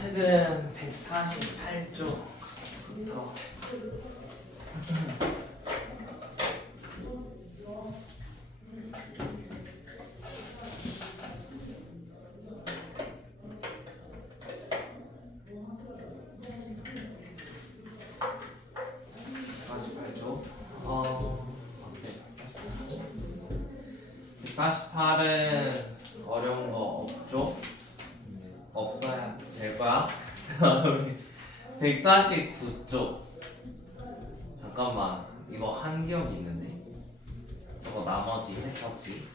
최근 148쪽부터 어때? 148은 어려운 거 없죠? 없어야 될 거야. 149쪽. 잠깐만, 이거 한 기억이 있는데. 저거 나머지 했었지.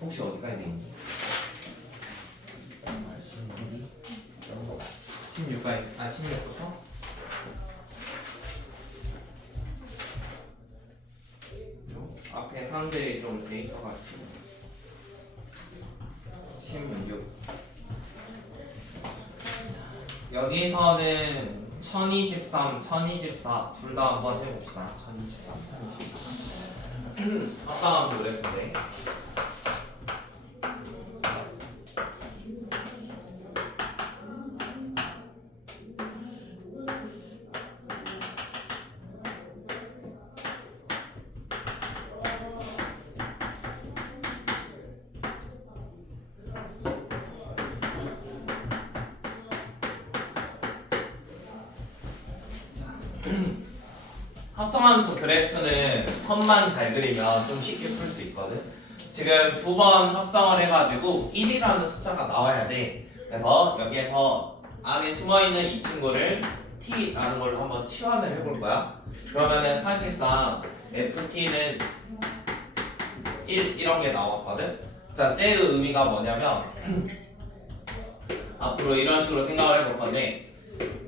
혹시 어디까지 돼 있니? 16까지, 16부터? 앞에 상들이 좀 돼 있어가지고 16. 여기서는 1023, 1024 둘 다 한번 해봅시다. 1023, 1024 합성함수 그랬는데 합성함수 그래프는 선만 잘 그리면 좀 쉽게 풀 수 있거든. 지금 두 번 합성을 해가지고 1이라는 숫자가 나와야 돼. 그래서 여기에서 안에 숨어있는 이 친구를 t라는 걸로 한번 치환을 해볼 거야. 그러면은 사실상 ft는 1 이런 게 나왔거든. 자, 쟤의 의미가 뭐냐면 앞으로 이런 식으로 생각을 해볼 건데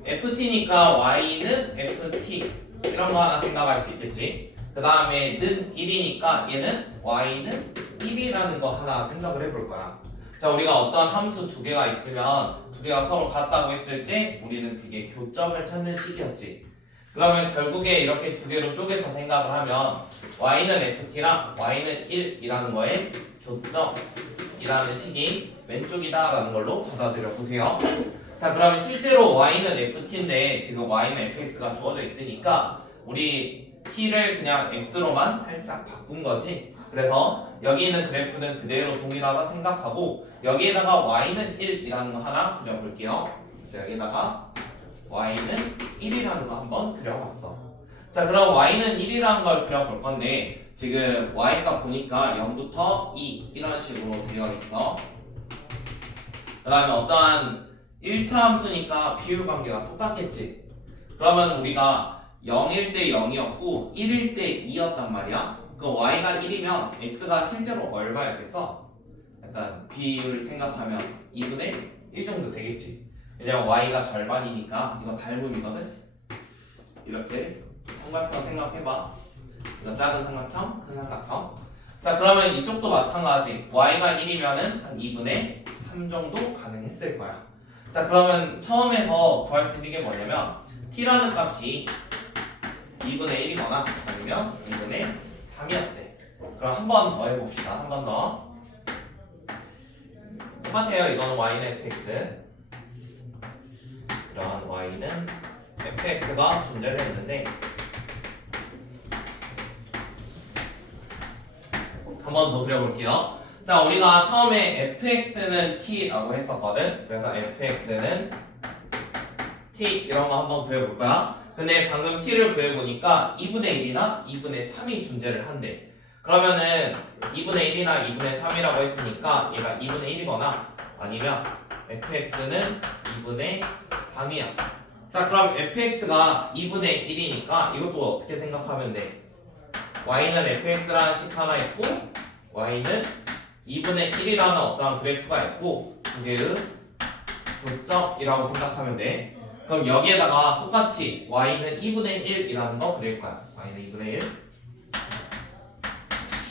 ft니까 y는 ft 이런 거 하나 생각할 수 있겠지. 그 다음에 는 1이니까 얘는 y는 1이라는 거 하나 생각을 해볼 거야. 자, 우리가 어떤 함수 두 개가 있으면 두 개가 서로 같다고 했을 때 우리는 그게 교점을 찾는 식이었지. 그러면 결국에 이렇게 두 개로 쪼개서 생각을 하면 y는 ft랑 y는 1이라는 거에 교점이라는 식이 왼쪽이다 라는 걸로 받아들여 보세요. 자, 그러면 실제로 y는 ft인데 지금 y는 fx가 주어져 있으니까 우리 t를 그냥 x로만 살짝 바꾼 거지. 그래서 여기 있는 그래프는 그대로 동일하다 생각하고 여기에다가 y는 1이라는 거 하나 그려볼게요. 그래서 여기다가 y는 1이라는 거 한번 그려봤어. 자, 그럼 y는 1이라는 걸 그려볼 건데 지금 y가 보니까 0부터 2 이런 식으로 되어 있어. 그 다음에 어떠한 1차 함수니까 비율 관계가 똑같겠지. 그러면 우리가 0일 때 0이었고 1일 때 2였단 말이야. 그 y가 1이면 x가 실제로 얼마였겠어? 약간 비율 생각하면 2분의 1 정도 되겠지. 왜냐면 y가 절반이니까 이거 닮음이거든. 이렇게 삼각형 생각해봐. 이거 작은 삼각형, 큰 삼각형. 자, 그러면 이쪽도 마찬가지. y가 1이면은 한 2분의 3 정도 가능했을 거야. 자, 그러면 처음에서 구할 수 있는 게 뭐냐면 t라는 값이 2분의 1이거나 아니면 2분의 3이었대. 그럼 한 번 더 해봅시다. 한 번 더. 똑같아요. 이거는 y는 fx. 이런 y는 fx가 존재를 했는데 한 번 더 그려볼게요. 자, 우리가 처음에 fx는 t라고 했었거든. 그래서 fx는 t 이런 거 한번 구해볼 거야. 근데 방금 t를 구해보니까 2분의 1이나 2분의 3이 존재를 한대. 그러면은 2분의 1이나 2분의 3이라고 했으니까 얘가 2분의 1이거나 아니면 fx는 2분의 3이야. 자, 그럼 fx가 2분의 1이니까 이것도 어떻게 생각하면 돼? y는 fx라는 식 하나 있고 y는 2분의 1이라는 어떠한 그래프가 있고 두 개의 교점이라고 생각하면 돼. 그럼 여기에다가 똑같이 y는 2분의 1이라는 거 그릴 거야. y는 2분의 1.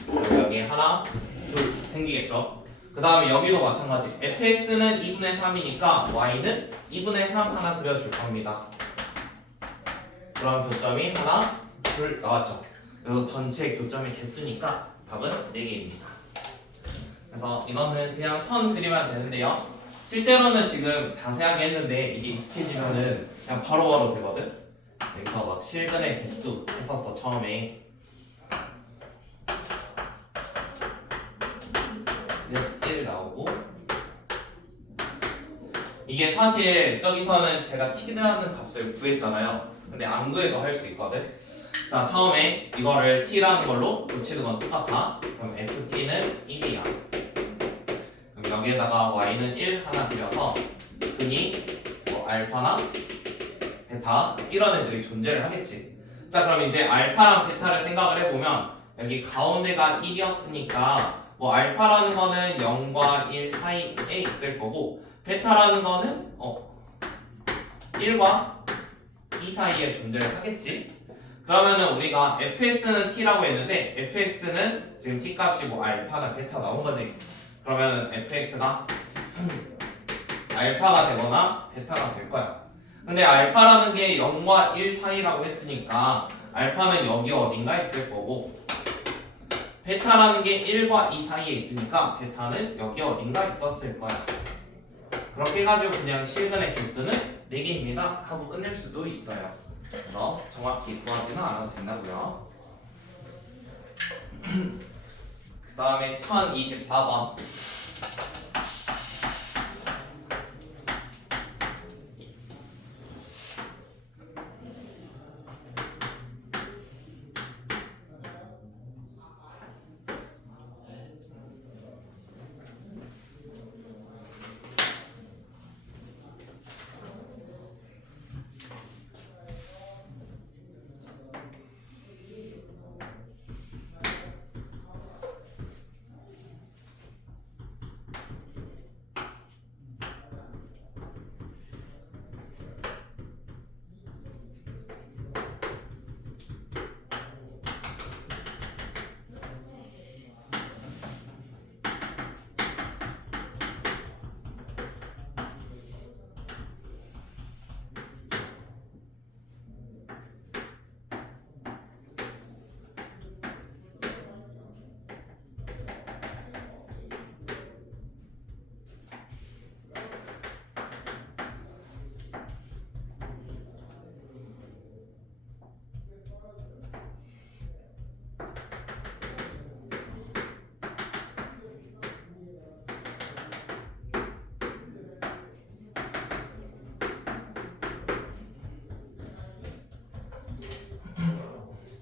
그리고 여기에 하나, 둘 생기겠죠. 그 다음에 여기도 마찬가지. fx는 2분의 3이니까 y는 2분의 3 하나 그려줄 겁니다. 그런 교점이 하나, 둘 나왔죠. 그래서 전체 교점의 개수니까 답은 4개입니다. 그래서 이거는 그냥 선 그리면 되는데요. 실제로는 지금 자세하게 했는데 이게 익숙해지면은 그냥 바로바로 되거든. 여기서 막 실근의 개수 했었어 처음에. 1 나오고 이게 사실 저기서는 제가 t라는 값을 구했잖아요. 근데 안 구해도 할 수 있거든. 자, 처음에 이거를 t라는 걸로 고치는 건 똑같아. 그럼 ft는 1이야. 그럼 여기에다가 y는 1 하나 들여서 흔히 뭐 알파나 베타 이런 애들이 존재를 하겠지. 자, 그럼 이제 알파랑 베타를 생각을 해보면 여기 가운데가 1이었으니까 뭐 알파라는 거는 0과 1 사이에 있을 거고 베타라는 거는 1과 2 사이에 존재를 하겠지. 그러면은 우리가 fx는 t라고 했는데 fx는 지금 t 값이 뭐 알파나 베타 나온 거지. 그러면은 fx가 알파가 되거나 베타가 될 거야. 근데 알파라는 게 0과 1 사이라고 했으니까 알파는 여기 어딘가 있을 거고 베타라는 게 1과 2 사이에 있으니까 베타는 여기 어딘가 있었을 거야. 그렇게 해가지고 그냥 실근의 개수는 4개입니다 하고 끝낼 수도 있어요. 그래서 정확히 구하지는 않아도 된다고요. 그 다음에 1024번.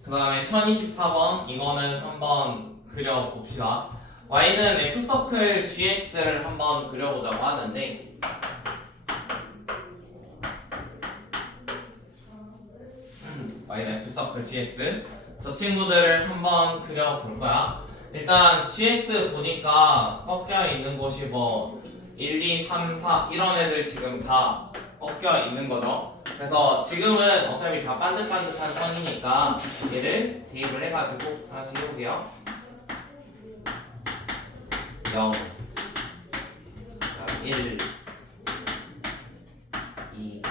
그 다음에 1024번 이거는 한번 그려봅시다. y는 f서클 gx를 한번 그려보자고 하는데 y는 f서클 gx 저 친구들을 한번 그려볼 거야. 일단 gx 보니까 꺾여 있는 곳이 뭐 1, 2, 3, 4 이런 애들 지금 다 꺾여 있는 거죠. 그래서 지금은 어차피 다 반듯반듯한 선이니까 얘를 대입을 해가지고 하나씩 해볼게요. 0 1 2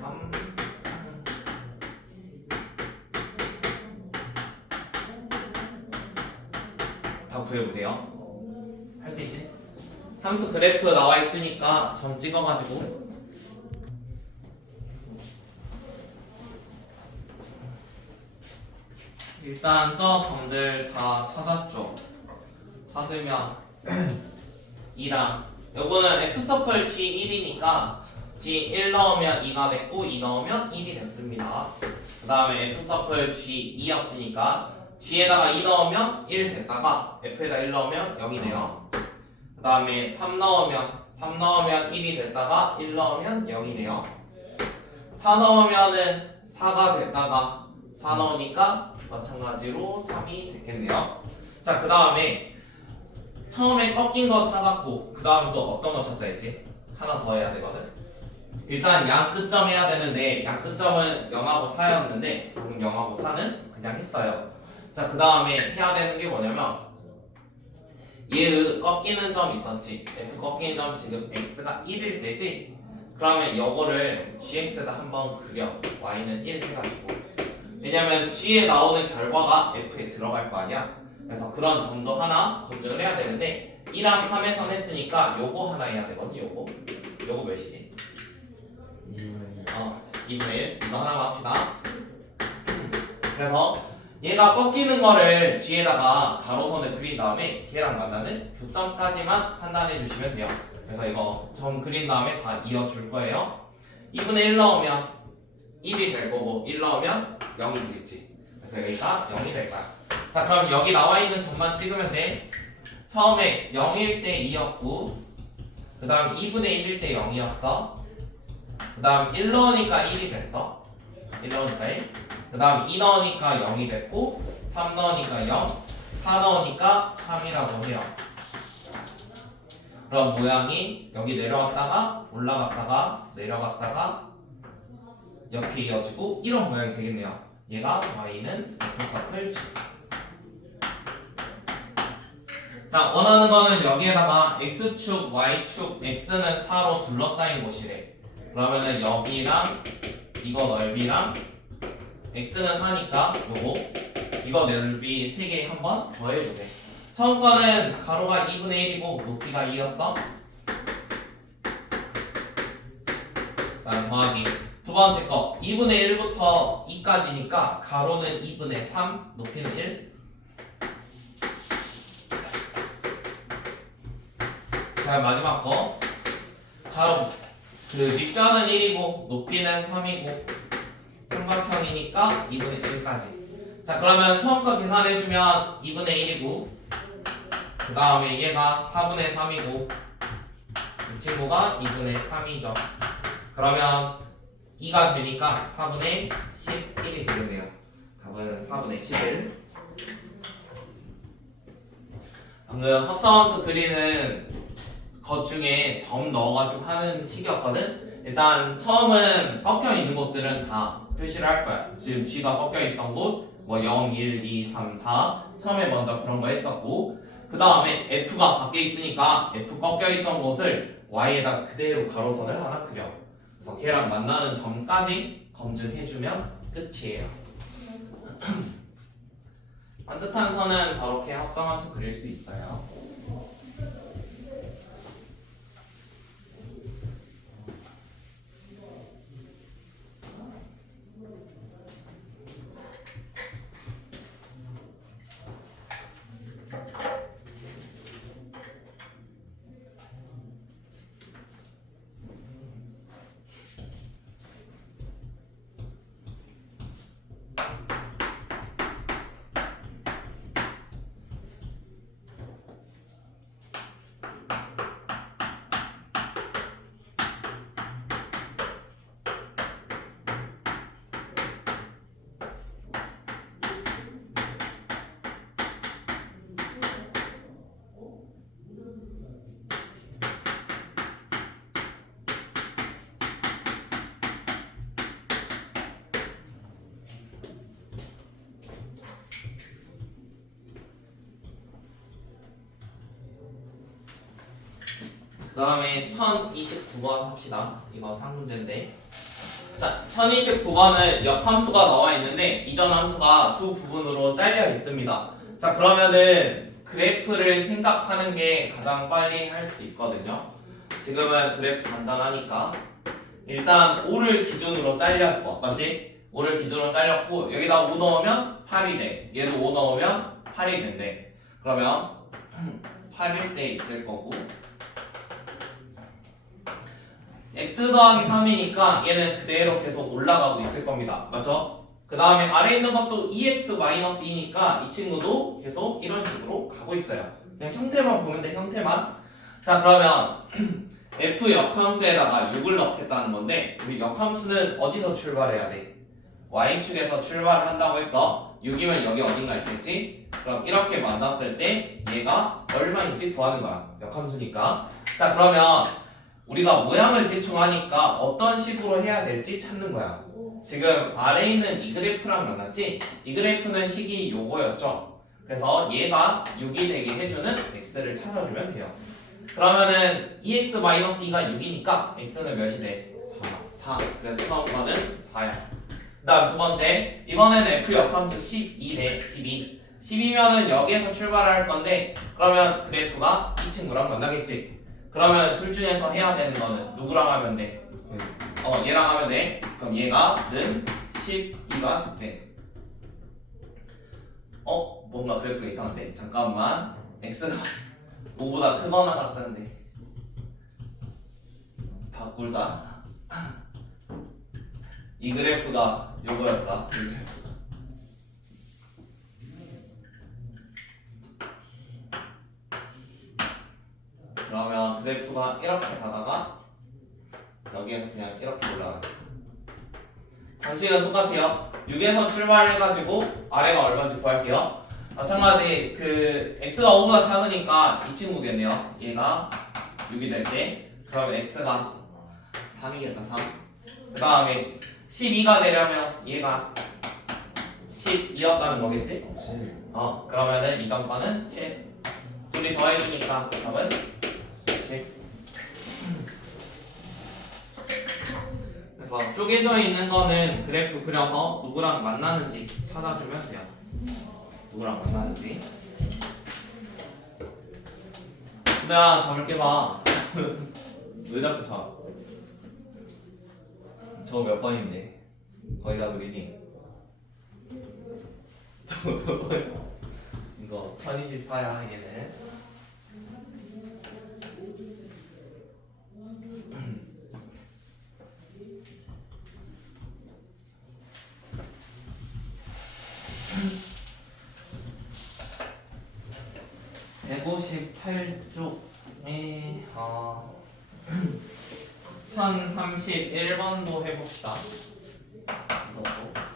3 다 구해보세요. 할 수 있지? 함수 그래프 나와 있으니까 점 찍어가지고 일단 저 점들 다 찾았죠. 찾으면 2랑 요거는 f서클 g1이니까 g1 넣으면 2가 됐고 2 넣으면 1이 됐습니다. 그 다음에 f서클 g2였으니까 g에다가 2 넣으면 1 됐다가 f에다 1 넣으면 0이네요. 그 다음에 3 넣으면 1이 됐다가 1 넣으면 0이네요. 4 넣으면은 4가 됐다가 4 넣으니까 마찬가지로 3이 됐겠네요. 자, 그 다음에 처음에 꺾인 거 찾았고 그 다음 또 어떤 거 찾자 했지? 하나 더 해야 되거든. 일단 양 끝점 해야 되는데 양 끝점은 0하고 4였는데 그럼 0하고 4는 그냥 했어요. 자, 그 다음에 해야 되는 게 뭐냐면 얘의 꺾이는 점이 있었지. F 꺾이는 점 지금 x가 1일 때지. 그러면 요거를 gx에다 한번 그려. y는 1 해가지고. 왜냐면 g에 나오는 결과가 f에 들어갈 거 아니야. 그래서 그런 점도 하나 검증을 해야 되는데 2랑 3에 선 했으니까 요거 하나 해야 되거든. 요거 몇이지? 2분의 1 이거 하나만 합시다. 그래서 얘가 꺾이는 거를 뒤에다가 가로선을 그린 다음에 걔랑 만나는 교점까지만 판단해 주시면 돼요. 그래서 이거 점 그린 다음에 다 이어줄 거예요. 2분의 1 넣으면 1이 될 거고 1 넣으면 0이 되겠지. 그래서 여기가 0이 될 거야. 자, 그럼 여기 나와 있는 점만 찍으면 돼. 처음에 0일 때 2였고 그 다음 2분의 1일 때 0이었어. 그 다음 1 넣으니까 1이 됐어. 1 넣으니까 1. 그 다음 2 넣으니까 0이 됐고 3 넣으니까 0, 4 넣으니까 3이라고 해요. 그럼 모양이 여기 내려왔다가 올라갔다가 내려갔다가 이렇게 이어지고 이런 모양이 되겠네요. 얘가 y는 F서클 G. 자, 원하는 거는 여기에다가 x축, y축, x는 4로 둘러싸인 곳이래. 그러면은 여기랑 이거 넓이랑 x는 4니까 요거 이거 넓이 3개 한번 더 해보세. 처음 거는 가로가 2분의 1이고 높이가 2였어. 다음 더하기 두 번째 거 2분의 1부터 2까지니까 가로는 2분의 3, 높이는 1. 자, 마지막 거 가로 그 뒷변은 1이고 높이는 3이고 삼각형이니까 2분의 1까지. 자, 그러면 처음 거 계산해주면 2분의 1이고 그 다음에 얘가 4분의 3이고 이 친구가 2분의 3이죠. 그러면 2가 되니까 4분의 11이 되겠네요. 답은 4분의 11. 방금 합성함수 그리는 것 중에 점 넣어가지고 하는 식이었거든. 일단 처음은 꺾여 있는 곳들은 다 표시를 할 거야. 지금 G가 꺾여 있던 곳, 뭐 0, 1, 2, 3, 4 처음에 먼저 그런 거 했었고, 그 다음에 F가 밖에 있으니까 F 꺾여 있던 곳을 Y에다 그대로 가로선을 하나 그려. 그래서 걔랑 만나는 점까지 검증해주면 끝이에요. 반듯한 선은 저렇게 합성함수 그릴 수 있어요. 그 다음에 1029번 합시다. 이거 상문제인데, 자, 1029번은 역함수가 나와 있는데 이전 함수가 두 부분으로 잘려 있습니다. 자, 그러면은 그래프를 생각하는 게 가장 빨리 할 수 있거든요. 지금은 그래프 간단하니까 일단 5를 기준으로 잘렸어, 맞지? 5를 기준으로 잘렸고 여기다 5 넣으면 8이 돼. 얘도 5 넣으면 8이 된대. 그러면 8일 때 있을 거고, x 더하기 3이니까 얘는 그대로 계속 올라가고 있을 겁니다. 맞죠? 그 다음에 아래에 있는 것도 2x-2니까 이 친구도 계속 이런 식으로 가고 있어요. 그냥 형태만 보면 돼, 형태만. 자, 그러면 f 역함수에다가 6을 넣겠다는 건데 우리 역함수는 어디서 출발해야 돼? y축에서 출발을 한다고 했어. 6이면 여기 어딘가 있겠지? 그럼 이렇게 만났을 때 얘가 얼마인지 구하는 거야. 역함수니까. 자, 그러면 우리가 모양을 대충 하니까 어떤 식으로 해야 될지 찾는 거야. 지금 아래에 있는 이 그래프랑 만났지? 이 그래프는 식이 요거였죠. 그래서 얘가 6이 되게 해주는 x를 찾아주면 돼요. 그러면은 2x-2가 6이니까 x는 몇이 돼? 4. 그래서 처음 거는 4야. 그 다음 두 번째, 이번에는 f 역함수 12래. 12 10이면은 여기에서 출발을 할 건데 그러면 그래프가 이 친구랑 만나겠지. 그러면 둘 중에서 해야 되는 거는 누구랑 하면 돼? 얘랑 하면 돼. 그럼 얘가 는 12가 돼. 뭔가 그래프가 이상한데? 잠깐만. x가 5보다 크거나 같다는데 바꾸자. 이 그래프가 요거였다. 이 그래프가. 그러면 그래프가 이렇게 가다가 여기에서 그냥 이렇게 올라가요. 방식은 똑같아요. 6에서 출발해가지고 아래가 얼마인지 구할게요. 마찬가지 그 x가 5보다 작으니까 이 친구겠네요. 얘가 6이 될 때 그럼 x가 3이겠다. 3. 그 다음에 12가 되려면 얘가 12였다는 거겠지? 그러면은 이 점과는 7. 둘이 더해주니까 답은 7. 그래서 쪼개져 있는 거는 그래프 그려서 누구랑 만나는지 찾아주면 돼요. 누구랑 만나는지. 내가 잠을 깨봐. 왜 자꾸 자? 저거 몇 번인데? 거기다 리딩. 저거 몇 번이야? 이거 1024야 얘는. (158쪽에) 1031번도 해봅시다. 이것도.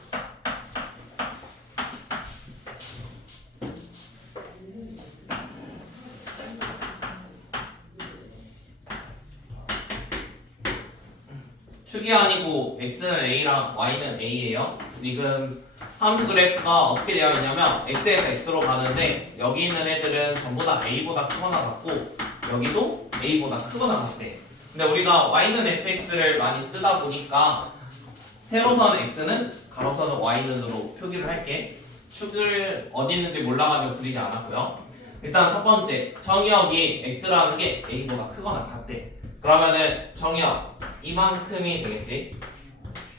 축이 아니고 x는 a랑 y는 a예요. 지금 함수 그래프가 어떻게 되어 있냐면 x에서 x로 가는데 여기 있는 애들은 전부 다 a보다 크거나 같고 여기도 a보다 크거나 같대. 근데 우리가 y는 fx를 많이 쓰다 보니까 세로선 x는 가로선은 y는으로 표기를 할게. 축을 어디 있는지 몰라가지고 그리지 않았고요. 일단 첫 번째 정의역이 x라는 게 a보다 크거나 같대. 그러면은 정의역 이만큼이 되겠지.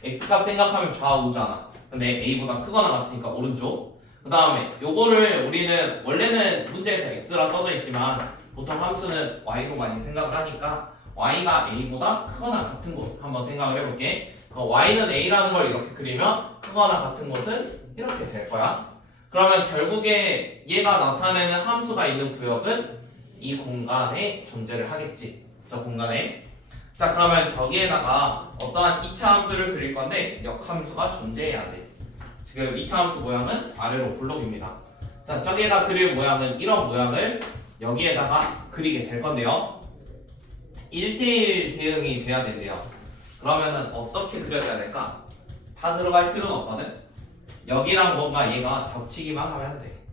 x값 생각하면 좌우잖아. 근데 a보다 크거나 같으니까 오른쪽. 그 다음에 요거를 우리는 원래는 문제에서 x라 써져 있지만 보통 함수는 y로 많이 생각을 하니까 y가 a보다 크거나 같은 곳 한번 생각을 해볼게. y는 a라는 걸 이렇게 그리면 크거나 같은 곳은 이렇게 될 거야. 그러면 결국에 얘가 나타내는 함수가 있는 구역은 이 공간에 존재를 하겠지. 저 공간에. 자, 그러면 저기에다가 어떠한 2차 함수를 그릴 건데 역함수가 존재해야 돼. 지금 2차 함수 모양은 아래로 블록입니다. 자, 저기에다 그릴 모양은 이런 모양을 여기에다가 그리게 될 건데요. 1대1 대응이 돼야 된대요. 그러면은 어떻게 그려야 될까? 다 들어갈 필요는 없거든. 여기랑 뭔가 얘가 겹치기만 하면 돼.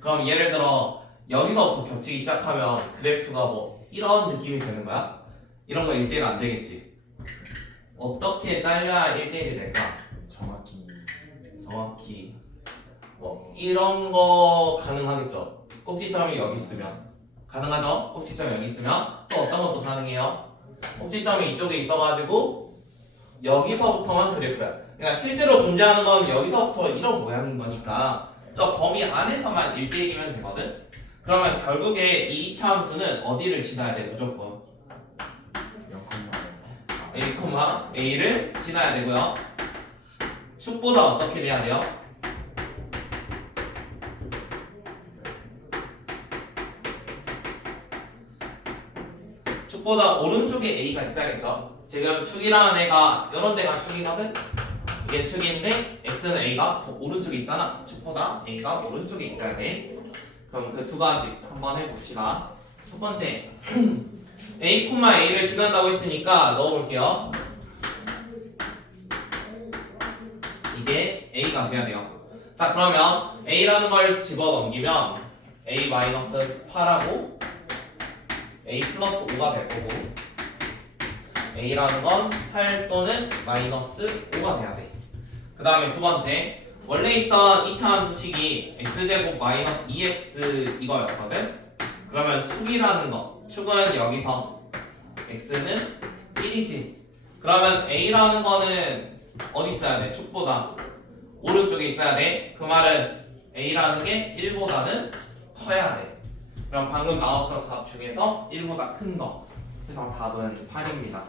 그럼 예를 들어 여기서부터 겹치기 시작하면 그래프가 뭐 이런 느낌이 되는 거야? 이런 거 1대1 안 되겠지. 어떻게 잘라야 1대1이 될까? 정확히 뭐 이런 거 가능하겠죠. 꼭지점이 여기 있으면 가능하죠. 꼭지점이 여기 있으면 또 어떤 것도 가능해요. 꼭지점이 이쪽에 있어가지고 여기서부터만 그래프야. 그러니까 실제로 존재하는 건 여기서부터 이런 모양인 거니까 저 범위 안에서만 1대1이면 되거든. 그러면 결국에 이 2차 함수는 어디를 지나야 돼? 무조건 A, A를 지나야 되고요. 축보다 어떻게 돼야 돼요? 축보다 오른쪽에 A가 있어야겠죠. 지금 축이라는 애가 이런 데가 축이거든. 이게 축인데 X는 A가 더 오른쪽에 있잖아. 축보다 A가 오른쪽에 있어야 돼. 그럼 그 두 가지 한번 해봅시다. 첫 번째 A, A를 지난다고 했으니까 넣어볼게요. 이게 A가 돼야 돼요. 자, 그러면 A라는 걸 집어넘기면 A-8하고 A 플러스 5가 될 거고 A라는 건 8 또는 마이너스 5가 돼야 돼. 그 다음에 두 번째 원래 있던 2차 함수식이 x제곱 마이너스 2x 이거였거든? 그러면 축이라는 거, 축은 여기서 x는 1이지. 그러면 a라는 거는 어디 있어야 돼? 축보다 오른쪽에 있어야 돼. 그 말은 a라는 게 1보다는 커야 돼. 그럼 방금 나왔던 값 중에서 1보다 큰 거. 그래서 답은 8입니다.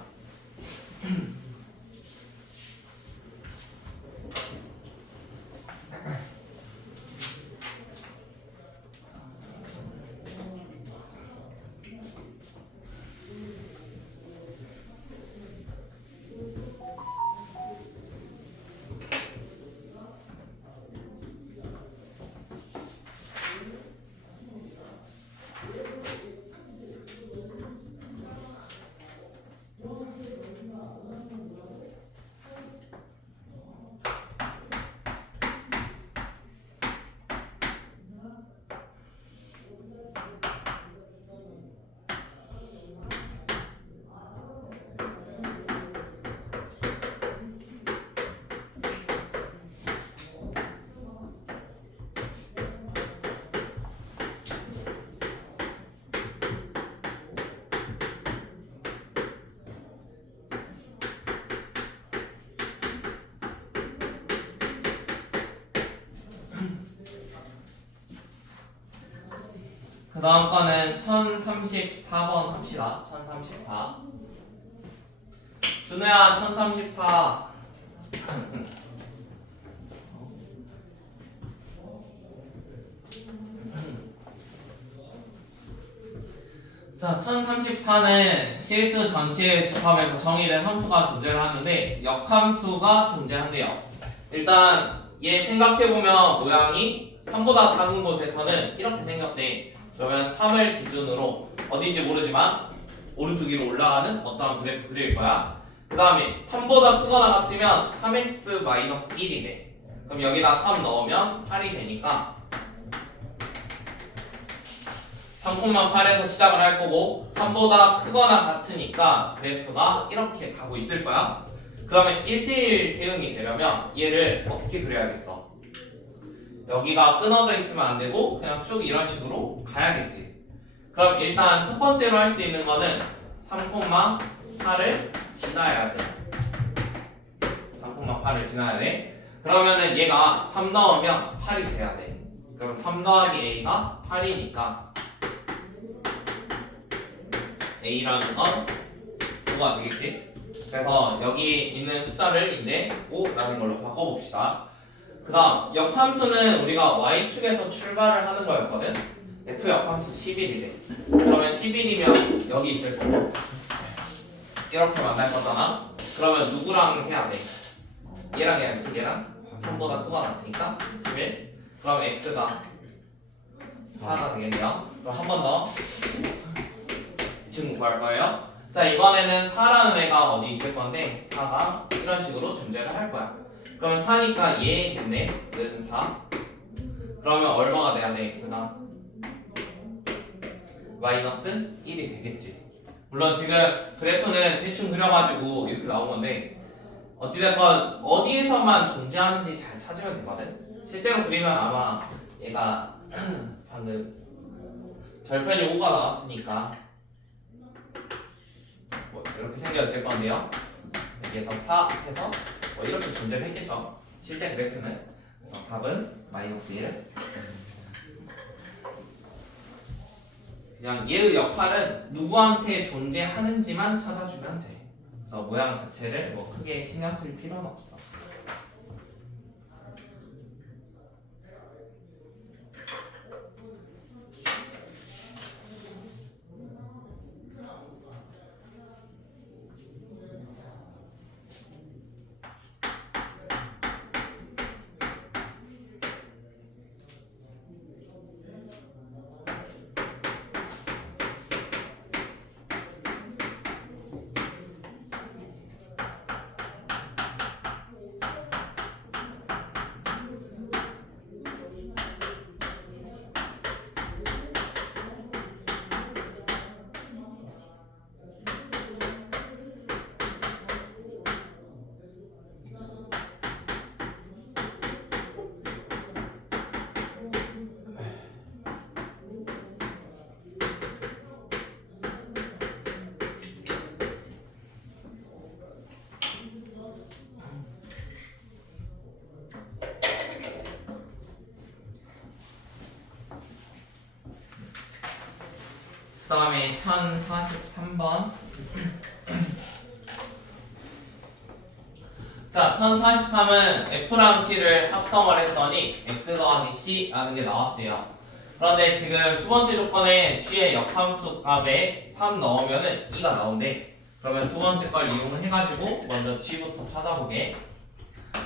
그 다음 거는 1034번 합시다. 1034. 준우야, 1034. 자, 1034는 실수 전체의 집합에서 정의된 함수가 존재를 하는데 역함수가 존재한대요. 일단 얘 생각해보면 모양이 3보다 작은 곳에서는 이렇게 생겼대. 그러면 3을 기준으로 어딘지 모르지만 오른쪽 위로 올라가는 어떠한 그래프 그릴 거야. 그 다음에 3보다 크거나 같으면 3x-1이래. 그럼 여기다 3 넣으면 8이 되니까 3,8에서 시작을 할 거고 3보다 크거나 같으니까 그래프가 이렇게 가고 있을 거야. 그러면 1대1 대응이 되려면 얘를 어떻게 그려야겠어? 여기가 끊어져 있으면 안 되고 그냥 쭉 이런 식으로 가야겠지. 그럼 일단 첫 번째로 할 수 있는 거는 3,8을 지나야 돼. 3,8을 지나야 돼. 그러면은 얘가 3 넣으면 8이 돼야 돼. 그럼 3 더하기 a가 8이니까 a라는 건 5가 되겠지. 그래서 여기 있는 숫자를 이제 5라는 걸로 바꿔봅시다. 그 다음 역함수는 우리가 y축에서 출발을 하는 거였거든. f 역함수 11이래. 그러면 11이면 여기 있을 거고 이렇게 만날 거잖아. 그러면 누구랑 해야 돼? 얘랑 해야지. 얘랑 3보다 크거나 같으니까 11. 그럼 x가 4가 되겠네요. 그럼 한 번 더 증 구할 거예요. 자, 이번에는 4라는 애가 어디 있을 건데 4가 이런 식으로 존재를 할 거야. 그러면 4니까 얘겠네. 는 4. 그러면 얼마가 돼야 돼? x가 마이너스 1이 되겠지. 물론 지금 그래프는 대충 그려가지고 이렇게 나온 건데 어찌됐건 어디에서만 존재하는지 잘 찾으면 되거든. 실제로 그리면 아마 얘가 방금 절편이 5가 나왔으니까 뭐 이렇게 생겼을 건데요. 여기에서 4 해서 뭐 이렇게 존재를 했겠죠. 실제 그래프는. 그래서 답은 마이너스 1. 그냥 얘의 역할은 누구한테 존재하는지만 찾아주면 돼. 그래서 모양 자체를 뭐 크게 신경 쓸 필요는 없어. 다음에 1043번. 자, 1043은 F랑 G를 합성을 했더니 X 더하기 C라는 게 나왔대요. 그런데 지금 두 번째 조건에 G의 역함수 값에 3 넣으면은 2가 나온대. 그러면 두 번째 걸 이용해가지고 먼저 G부터 찾아보게.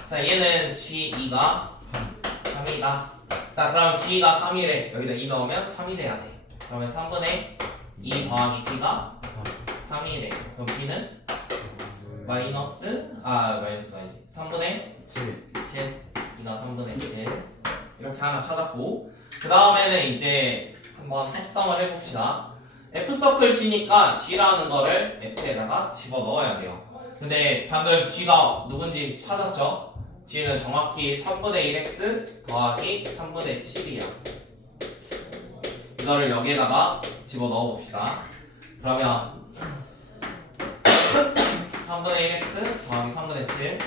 자, 얘는 G2가 3이다. 자, 그럼 G가 3이래. 여기다 2 넣으면 3이 돼야 돼. 그러면 3분의 2 더하기 B가 3이래. 그럼 B는 마이너스 아니지. 3분의 7. 2가 3분의 7. 이렇게 하나 찾았고, 그 다음에는 이제 한번 합성을 해봅시다. F서클 G니까 G라는 거를 F에다가 집어넣어야 돼요. 근데 방금 G가 누군지 찾았죠? G는 정확히 3분의 1x 더하기 3분의 7이야. 이거를 여기에다가 집어넣어봅시다. 그러면 3분의 1x 더하기 3분의 7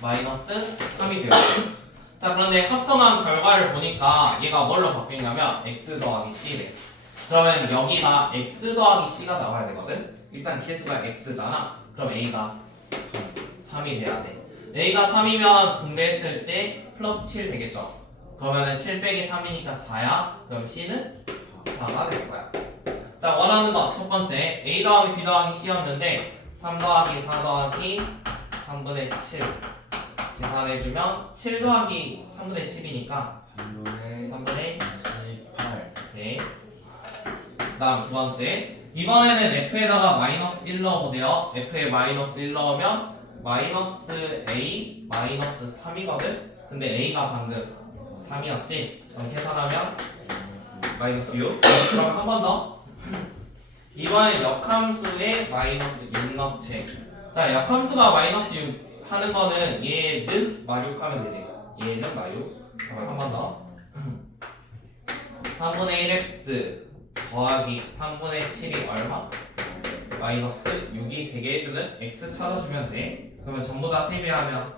마이너스 3이 되었죠. 자, 그런데 합성한 결과를 보니까 얘가 뭘로 바뀌냐면 x 더하기 c래. 그러면 여기가 x 더하기 c가 나와야 되거든. 일단 개수가 x잖아. 그럼 a가 3이 돼야 돼. a가 3이면 분배했을 때 플러스 7 되겠죠. 그러면은 7 빼기 3이니까 4야. 그럼 c는 4가 될 거야. 자, 원하는 거 첫 번째 a 더하기 b 더하기 c였는데 3 더하기 4 더하기 3분의 7 계산해주면 7 더하기 3분의 7이니까 3분의 18. 오케이. 그 다음 두 번째, 이번에는 f에다가 마이너스 1 넣어보세요. f에 마이너스 1 넣으면 마이너스 a 마이너스 3이거든. 근데 a가 방금 3이었지. 그럼 계산하면 마이너스 6. 그럼 한 번 더. 이번엔 역함수에 마이너스 6 넣지. 자, 역함수가 마이너스 6 하는 거는 얘는 마육하면 되지. 얘는 마육. 그럼 한 번 더. 3분의 1x 더하기 3분의 7이 얼마? 마이너스 6이 되게 해주는 x 찾아주면 돼. 그러면 전부 다 세배하면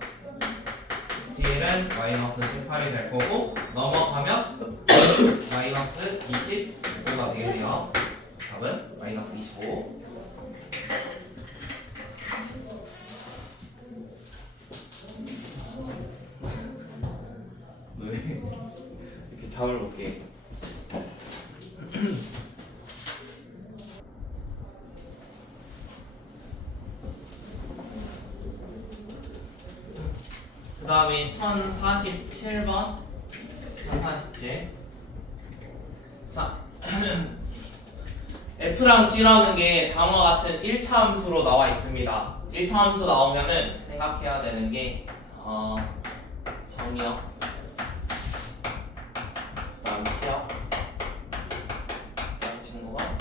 7은 마이너스 18이 될 거고, 넘어가면 마이너스 25가 되겠네요. 답은 마이너스 25. 이렇게 잠을 못 깨. 그 다음에 1047번 1047. 자, F랑 G라는 게 다음과 같은 1차 함수로 나와 있습니다. 1차 함수 나오면은 생각해야 되는 게 정의역, 그 다음 시역, 이 친구가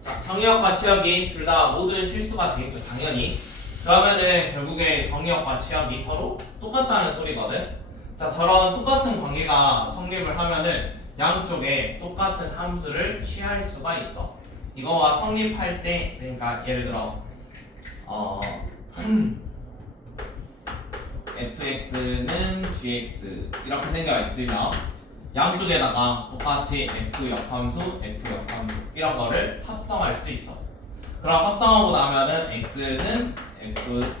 자, 정의역과 치역이 둘 다 모든 실수가 되겠죠, 당연히. 그러면은 결국에 정의역과 치역이 서로 똑같다는 소리거든. 자, 저런 똑같은 관계가 성립을 하면은 양쪽에 똑같은 함수를 취할 수가 있어. 이거가 성립할 때, 그러니까 예를 들어 fx는 gx 이렇게 생겨 있으면 양쪽에다가 똑같이 f 역함수, f 역함수 이런 거를 합성할 수 있어. 그럼 합성하고 나면은 x는 f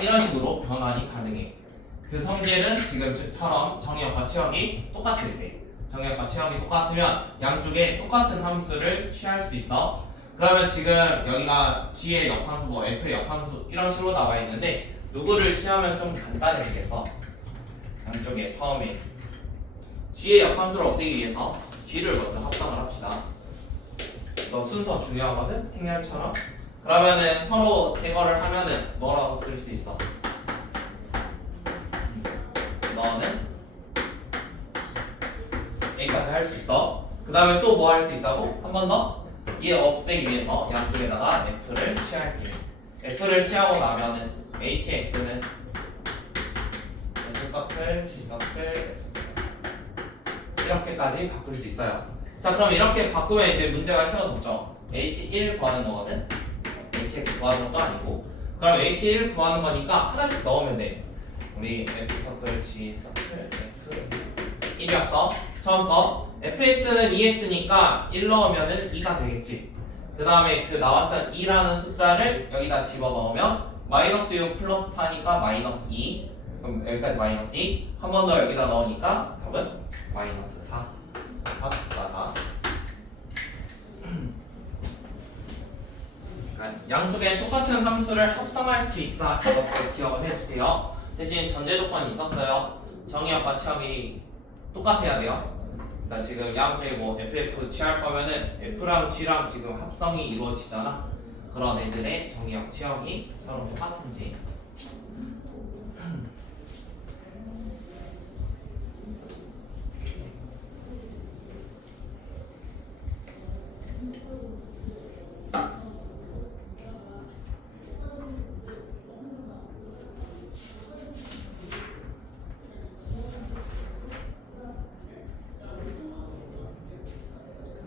이런 식으로 변환이 가능해. 그 성질은 지금처럼 정의역과 치역이 똑같을 때, 정의역과 치역이 똑같으면 양쪽에 똑같은 함수를 취할 수 있어. 그러면 지금 여기가 g의 역함수, 뭐 f의 역함수 이런 식으로 나와 있는데 누구를 취하면 좀 간단해지겠어. 양쪽에 처음에 g의 역함수를 없애기 위해서 g를 먼저 합성을 합시다. 너 순서 중요하거든? 행렬처럼. 그러면은 서로 제거를 하면은 뭐라고 쓸 수 있어? 너는 A까지 할 수 있어. 그 다음에 또 뭐 할 수 있다고? 한 번 더? 얘 없애기 위해서 양쪽에다가 F를 취할게. F를 취하고 나면은 HX는 F서클, G서클, F서클 이렇게까지 바꿀 수 있어요. 자, 그럼 이렇게 바꾸면 이제 문제가 쉬워졌죠. H1 구하는 거거든? HX 구하는 것도 아니고. 그럼 H1 구하는 거니까 하나씩 넣으면 돼. 우리 F서클, G서클, F 1이었어. 처음 거. fx는 2x니까 1 넣으면은 2가 되겠지. 그 다음에 그 나왔던 2라는 숫자를 여기다 집어넣으면 마이너스 6 플러스 4니까 마이너스 2. 그럼 여기까지 마이너스 2. 한 번 더 여기다 넣으니까 답은 마이너스 4. 4. 양쪽에 똑같은 함수를 합성할 수 있다. 이렇게 기억을 해주세요. 대신 전제 조건이 있었어요. 정의역과 취업이 똑같아야 돼요. 그러니까 지금 양쪽에 뭐 FF 취할 거면은 F랑 G랑 지금 합성이 이루어지잖아. 그런 애들의 정의역 취업이 서로 똑같은지.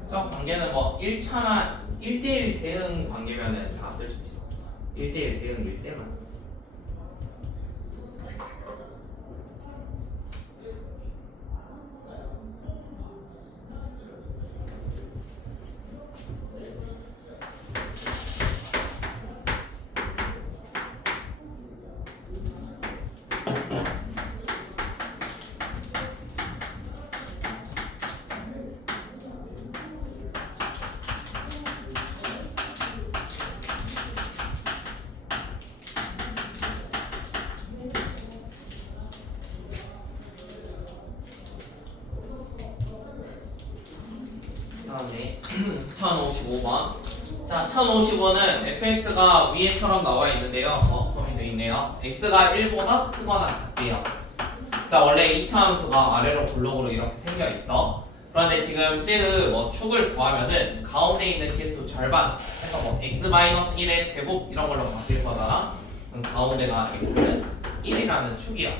저 관계는 뭐 1차나 1대1 대응 관계면은 다 쓸 수 있어. 1대1 대응일 때만. 다음에 1055번. 자, 1055는 fx가 위에처럼 나와 있는데요. 포함이 되어 있네요. x가 1보다 크거나 같대요. 자, 원래 2차 함수가 아래로 블록으로 이렇게 생겨 있어. 그런데 지금 쟤의 뭐 축을 구하면은 가운데 있는 개수 절반 해서 뭐 x-1의 제곱 이런 걸로 바뀔 거잖아. 그럼 가운데가 x는 1이라는 축이야.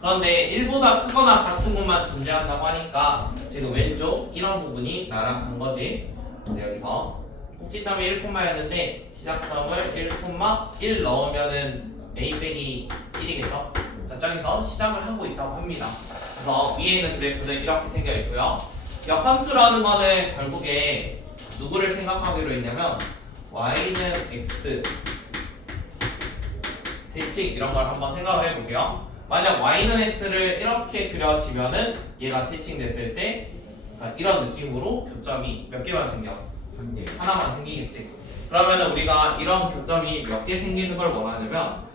그런데 1보다 크거나 같은 것만 존재한다고 하니까 지금 왼쪽 이런 부분이 나랑 거지. 그래서 여기서 꼭지점이 1였는데 시작점을 1,1 넣으면은 a 빼기 1이겠죠? 자, 저기서 시작을 하고 있다고 합니다. 그래서 위에 있는 그래프는 이렇게 생겨 있고요. 역함수라는 거는 결국에 누구를 생각하기로 했냐면 y는 x 대칭 이런 걸 한번 생각을 해보세요. 만약 y는 x를 이렇게 그려지면은 얘가 대칭됐을 때 이런 느낌으로 교점이 몇 개만 생겨? 하나만 생기겠지. 그러면은 우리가 이런 교점이 몇 개 생기는 걸 원하냐면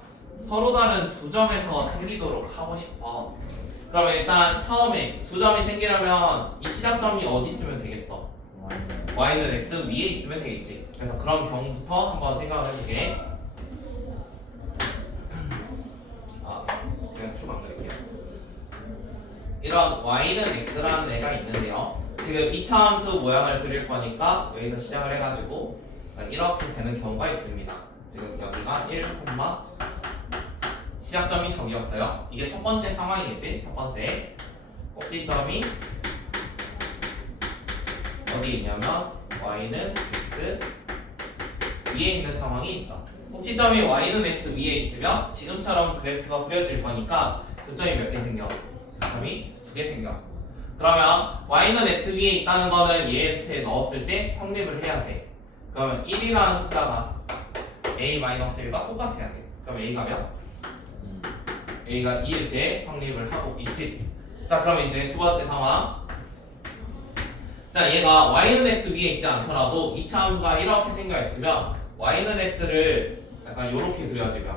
서로 다른 두 점에서 생기도록 하고 싶어. 그러면 일단 처음에 두 점이 생기려면 이 시작점이 어디 있으면 되겠어? y는 x 위에 있으면 되겠지. 그래서 그런 경우부터 한번 생각을 해볼게. 그냥 쭉 안 그릴게요. 이런 y는 x라는 애가 있는데요. 지금 2차 함수 모양을 그릴 거니까 여기서 시작을 해가지고 이렇게 되는 경우가 있습니다. 지금 여기가 1, 시작점이 저기였어요. 이게 첫 번째 상황이겠지? 첫 번째 꼭지점이 어디 있냐면 y는 x 위에 있는 상황이 있어. 꼭지점이 y는 x 위에 있으면 지금처럼 그래프가 그려질 거니까 교점이 몇 개 생겨? 교점이 2개 생겨. 그러면 y는 x 위에 있다는 거는 얘한테 넣었을 때 성립을 해야 돼. 그러면 1이라는 숫자가 a-1과 똑같아야 돼. 그럼 a가 몇? a가 2일 때 성립을 하고 있지. 자, 그러면 이제 두 번째 상황. 자, 얘가 y는 x 위에 있지 않더라도 2차 함수가 이렇게 생겨 있으면 y는 x를 약간 요렇게 그려지면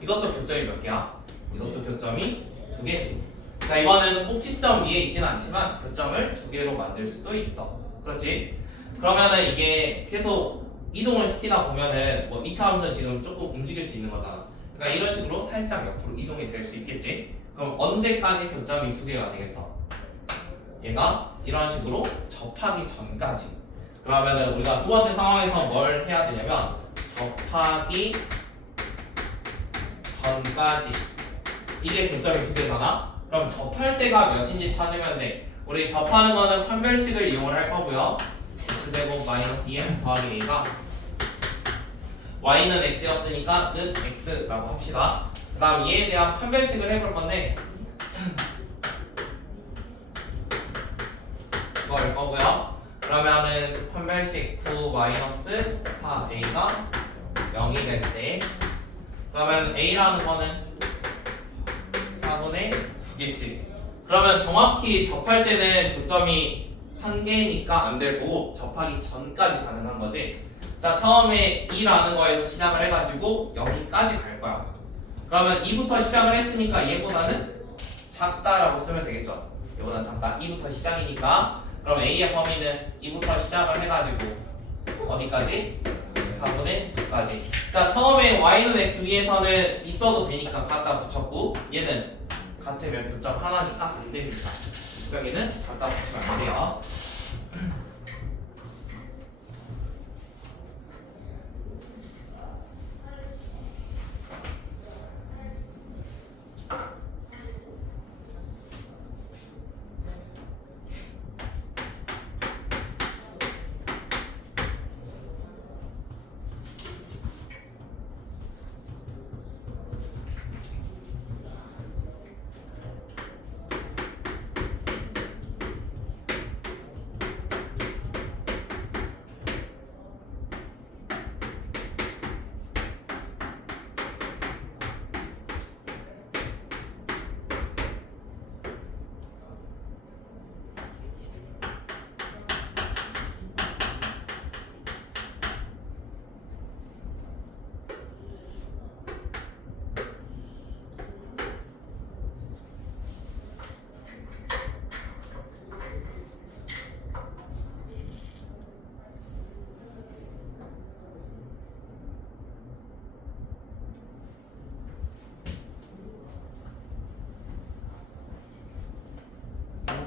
이것도 교점이 몇 개야? 이것도 교점이 2개지. 자, 이번에는 꼭지점 위에 있지는 않지만 교점을 2개로 만들 수도 있어. 그렇지? 그러면은 이게 계속 이동을 시키다 보면은 뭐 2차 함수는 지금 조금 움직일 수 있는 거잖아. 그러니까 이런 식으로 살짝 옆으로 이동이 될 수 있겠지? 그럼 언제까지 교점이 2개가 되겠어? 얘가 이런 식으로 접하기 전까지. 그러면은 우리가 두 번째 상황에서 뭘 해야 되냐면 접하기 전까지 이게 교점이 2개잖아? 그럼 접할 때가 몇인지 찾으면 돼. 우리 접하는 거는 판별식을 이용을 할 거고요. x제곱 마이너스 2x 더하기 a가 y는 x였으니까 는 x라고 합시다. 그 다음 얘에 대한 판별식을 해볼 건데 마이너스 4a가 0이 될 때 그러면 a라는 거는 4분의 9겠지. 그러면 정확히 접할 때는 교점이 한 개니까 안 될 거고 접하기 전까지 가능한 거지. 자, 처음에 2라는 거에서 시작을 해가지고 여기까지 갈 거야. 그러면 2부터 시작을 했으니까 얘보다는 작다라고 쓰면 되겠죠. 얘보다 작다. 2부터 시작이니까 그럼 a의 범위는 2부터 시작을 해가지고 어디까지? 4분의 9까지. 자, 처음에 y는 x 위에서는 있어도 되니까 갖다 붙였고 얘는 같으면 교점 하나니까 안 됩니다. 여기는 갖다 붙이면 안 돼요.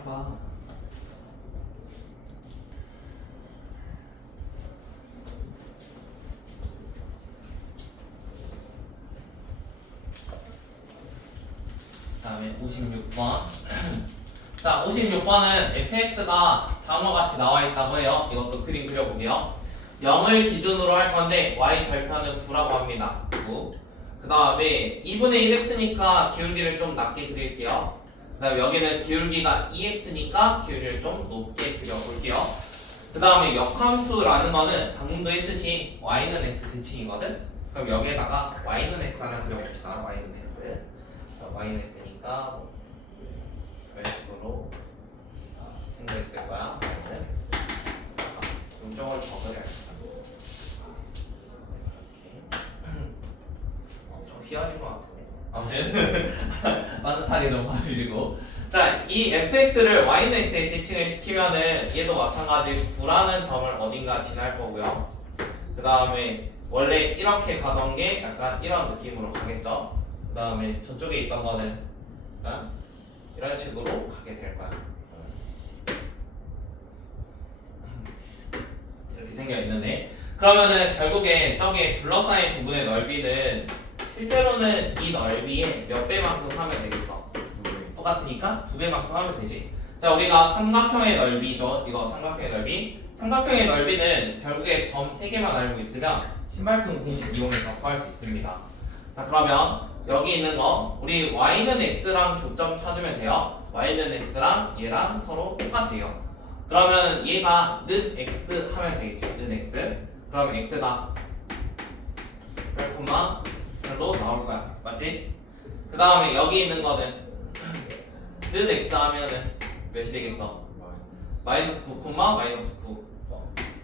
봐. 다음에 56번. 자, 56번은 fx가 다음과 같이 나와 있다고 해요. 이것도 그림 그려볼게요. 0을 기준으로 할 건데 y 절편은 9라고 합니다. 9. 그 다음에 2분의 1x니까 기울기를 좀 낮게 그릴게요. 그 다음에 여기는 기울기가 2x니까 기울기를 좀 높게 그려볼게요. 그 다음에 역함수라는 거는 방금도 했듯이 y는 x 대칭이거든. 그럼 여기에다가 y는 x 하나 그려봅시다. y는 x. y는 x니까 뭐 이런 식으로 생각했을 거야. y는 x. 음정을 적어야겠다. 좀 휘어진 것 같은데. 아무튼 따뜻하게 좀 봐주시고. 자, 이 fx를 y는 x에 대칭을 시키면은 얘도 마찬가지 9라는 점을 어딘가 지날 거고요. 그 다음에 원래 이렇게 가던 게 약간 이런 느낌으로 가겠죠. 그 다음에 저쪽에 있던 거는 약간 이런 식으로 가게 될 거야. 이렇게 생겨 있는데, 그러면은 결국에 저게 둘러싸인 부분의 넓이는 실제로는 이 넓이의 몇 배만큼 하면 되겠어? 똑같으니까 2배만큼 하면 되지. 자, 우리가 삼각형의 넓이죠. 이거 삼각형의 넓이. 삼각형의 넓이는 결국에 점 3개만 알고 있으면 신발끈 공식 이용해서 구할 수 있습니다. 자, 그러면 여기 있는 거 우리 y는 x랑 교점 찾으면 돼요. y는 x랑 얘랑 서로 똑같아요. 그러면 얘가 는 x 하면 되겠지. 는 x. 그럼 x가 8,8로 나올 거야. 맞지? 그 다음에 여기 있는 거는 는 x 하면은 몇이 되겠어? 마이너스 9, 마이너스 9.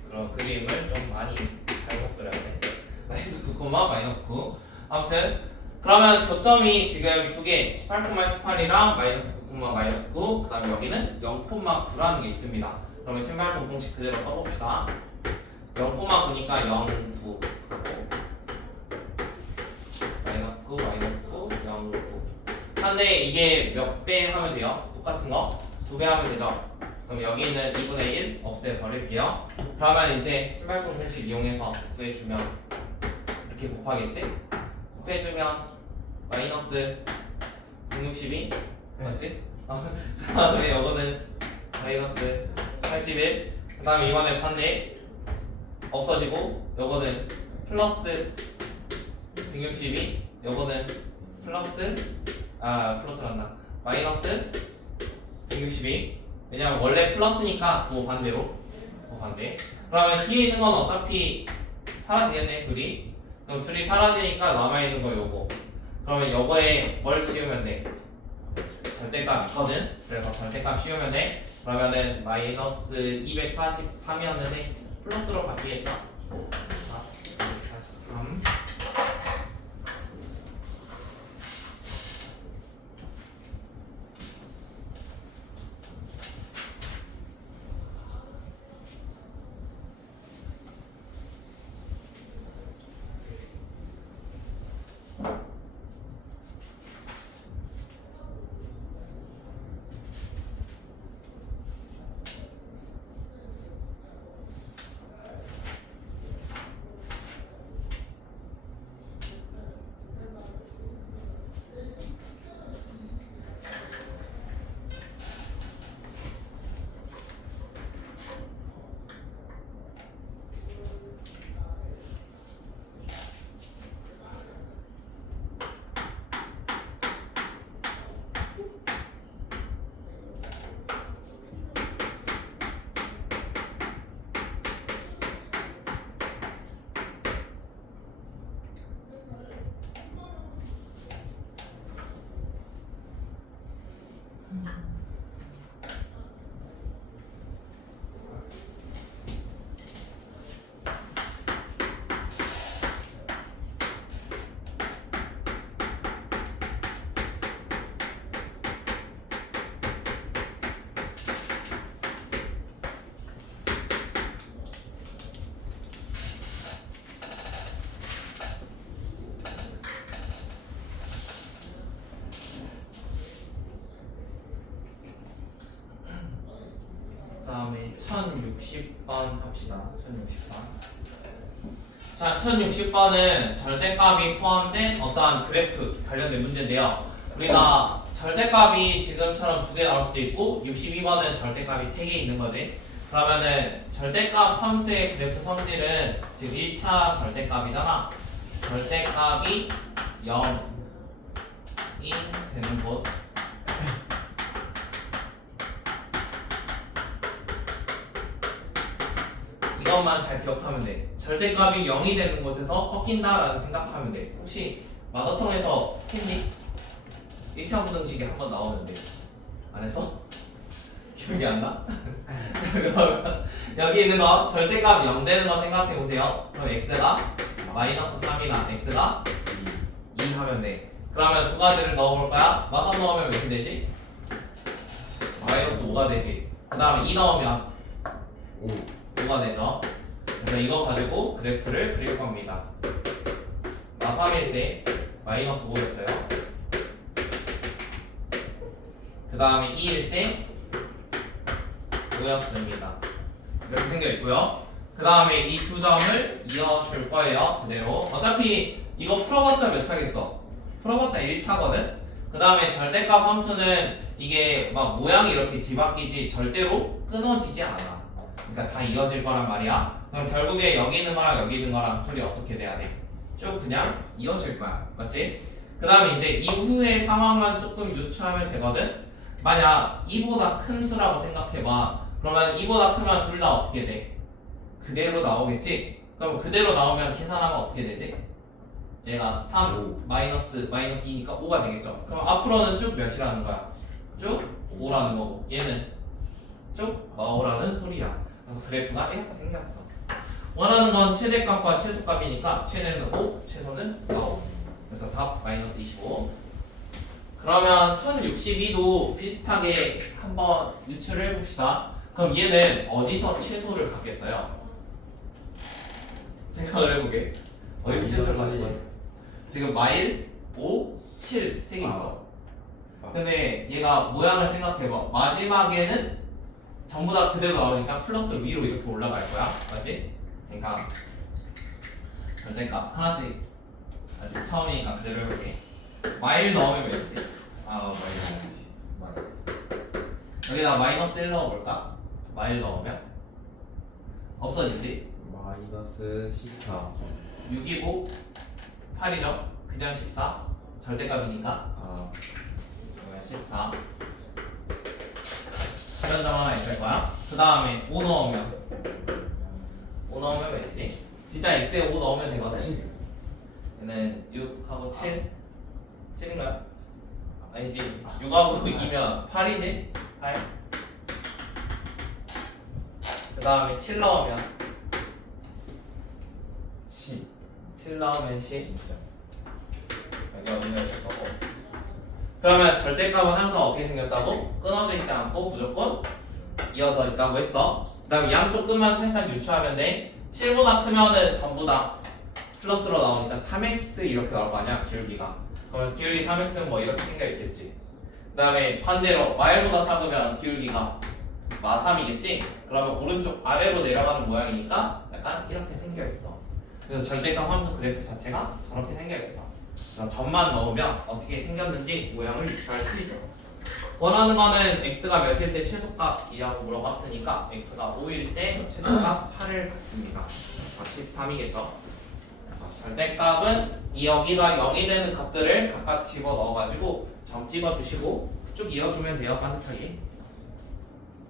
그런 그림을 좀 많이 잘못 그려야 돼. 마이너스 9, 마이너스 9. 아무튼 그러면 교점이 지금 두 개, 18,18이랑 마이너스 9, 마이너스 9. 그 다음에 여기는 0,9라는 게 있습니다. 그러면 신발끈 공식 그대로 써봅시다. 0,9니까 0, 9 마이너스 9, 마이너스 9, 0, 9. 근데 이게 몇 배 하면 돼요? 똑같은 거? 2배 하면 되죠? 그럼 여기 있는 2분의 1 없애버릴게요. 그러면 이제 신발끈 공식 이용해서 구해주면 이렇게 곱하겠지? 곱해주면 마이너스 162 맞지? 그 다음에 이거는 마이너스 81. 그 다음에 이번에 반대 없어지고 요거는 플러스 162. 요거는 플러스란다. 마이너스 162. 왜냐면 원래 플러스니까 그거 반대로 번째. 그러면 뒤에 있는 건 어차피 사라지겠네 둘이. 그럼 둘이 사라지니까 남아있는 거 요거. 그러면 요거에 뭘 씌우면 돼? 절대값 있거든. 그래서 절대값 씌우면 돼. 그러면은 마이너스 243이었는데 플러스로 바뀌겠죠? 243. 다음에 1060번 합시다. 1060번. 자, 1060번은 절대값이 포함된 어떠한 그래프 관련된 문제인데요. 우리가 절대값이 지금처럼 두 개 나올 수도 있고 62번은 절대값이 3개 있는 거지. 그러면은 절대값 함수의 그래프 성질은 지금 1차 절대값이잖아. 절대값이 0이 되는 곳. 이것만 잘 기억하면 돼. 절대값이 0이 되는 곳에서 꺾인다라는 생각하면 돼. 혹시 마더통에서 했니? 1차 부등식이 한번 나오는데 안 했어? 기억이 안 나? 그러면 여기 있는 거 절대값 0 되는 거 생각해 보세요. 그럼 x가 마이너스 3이나 x가 2 하면 돼. 그러면 두 가지를 넣어볼 거야. 마삼 넣으면 몇이 되지? 마이너스 5가 되지. 그 다음에 2 넣으면 5가 되죠. 그래서 이거 가지고 그래프를 그릴 겁니다. 마3일 때 마이너스 5였어요. 그 다음에 2일 때 5였습니다. 이렇게 생겨 있고요. 그 다음에 이 두 점을 이어줄 거예요. 그대로. 어차피 이거 풀어봤자 몇 차겠어? 풀어봤자 1차거든? 그 다음에 절대값 함수는 이게 막 모양이 이렇게 뒤바뀌지 절대로 끊어지지 않아. 그러니까 다 이어질 거란 말이야. 그럼 결국에 여기 있는 거랑 여기 있는 거랑 둘이 어떻게 돼야 돼? 쭉 그냥 이어질 거야. 맞지? 그 다음에 이제 이후의 상황만 조금 유추하면 되거든? 만약 이보다 큰 수라고 생각해봐. 그러면 이보다 크면 둘 다 어떻게 돼? 그대로 나오겠지? 그럼 그대로 나오면 계산하면 어떻게 되지? 얘가 3 마이너스 2니까 5가 되겠죠? 그럼 앞으로는 쭉 몇이라는 거야? 쭉 5라는 거고 얘는 쭉 5라는 소리야. 그래서 그래프가 이렇게 생겼어. 원하는 건 최대값과 최소값이니까 최대는 5, 최소는 5. 그래서 답 마이너스 25. 그러면 1062도 비슷하게 한번 유추를 해봅시다. 그럼 얘는 어디서 최소를 갖겠어요? 생각을 해보게. 어디서 최소를 갖는 거야? 지금 마일, 5, 7 세 개 있어. 근데 얘가 모양을 생각해봐. 마지막에는 전부 다 그대로 나오니까 플러스 위로 이렇게 올라갈 거야. 맞지? 그러니까 절대값 하나씩 아직 처음이니까 그대로 해볼게. 마일 넣으면 몇이지? 마이너스 여기다 마이너스 1 넣어볼까? 마일 넣으면 없어지지? 마이너스 14. 6이고 8이죠? 그냥 14 절대값이니까 그러면 14 이런 점 하나 있을 거야. 그 다음에 5 넣으면 5 넣으면 몇 되지? 진짜 x에 5 넣으면 되거든. 얘는 6하고 7 7인가요? 아니지. 6하고 2면 8이지? 8. 그 다음에 7 넣으면 10. 7 넣으면 10. 진짜. 여기 없는 거고. 그러면 절대값은 항상 어떻게 생겼다고? 끊어져 있지 않고 무조건 이어져 있다고 했어. 그 다음에 양쪽 끝만 살짝 유추하면 돼. 7보다 크면은 전부 다 플러스로 나오니까 3x 이렇게 나올 거 아니야, 기울기가. 그러면서 기울기 3x는 뭐 이렇게 생겨 있겠지. 그 다음에 반대로 y보다 작으면 기울기가 마3이겠지. 그러면 오른쪽 아래로 내려가는 모양이니까 약간 이렇게 생겨 있어. 그래서 절대값 함수 그래프 자체가 저렇게 생겨 있어. 그래서 점만 넣으면 어떻게 생겼는지 모양을 유추할 수 있어. 원하는 거는 x가 몇일 때 최소값이라고 물어봤으니까 x가 5일 때 최소값 8을 받습니다. 13이겠죠. 그래서 절대값은 이 여기가 0이 되는 값들을 각각 집어 넣어가지고 점 찍어주시고 쭉 이어주면 돼요, 반듯하게.